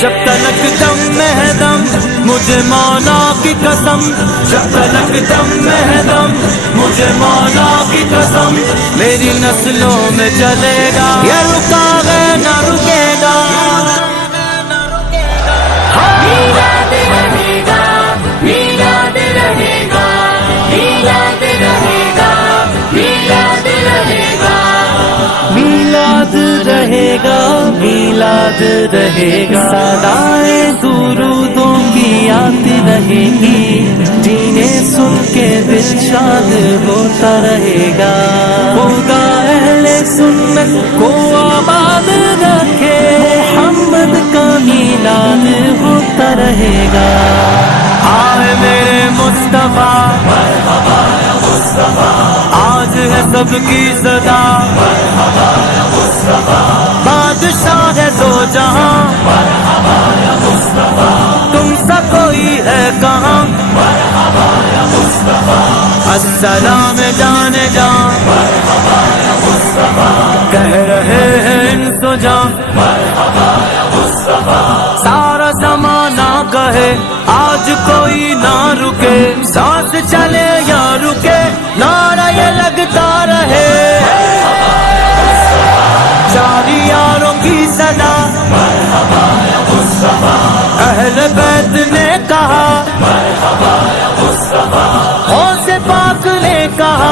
جب تلک دم میں دم مجھے مولا کی قسم، جب تلک دم میں دم مجھے مولا کی قسم، میری نسلوں میں چلے گا یہ رکا ہے نہ رکے گا، میلاد رہے گا، میلاد رہے گا، میلاد رہے گا، میلاد رہے گا، میلاد رہے گا، میلاد رہے گا، صدائیں درودوں کی آتی رہے گی، جنہیں سن کے دل شاد ہوتا رہے گا، خدا اہل سنت کو آباد رکھے، محمد کا میلاد ہوتا رہے گا، آئے میرے مصطفیٰ مرحبا یا مصطفیٰ، آج ہے سب کی صدا مرحبا یا مصطفیٰ، بادشاہ ہے دو جہاں مرحبا یا مصطفیٰ، تم سا کوئی ہے کہاں مرحبا یا مصطفیٰ، السلام جانے جان مرحبا یا مصطفیٰ، کہہ رہے ہیں انس و جان مرحبا یا مصطفیٰ، سارا زمانہ کہے آج کوئی نہ رکے، سانس چلے یا رکے نعرہ یہ لگتا رہے، چار یاروں کی صدا مرحبا یا مصطفیٰ، اہل بیت نے کہا مرحبا یا مصطفیٰ، غوث پاک نے کہا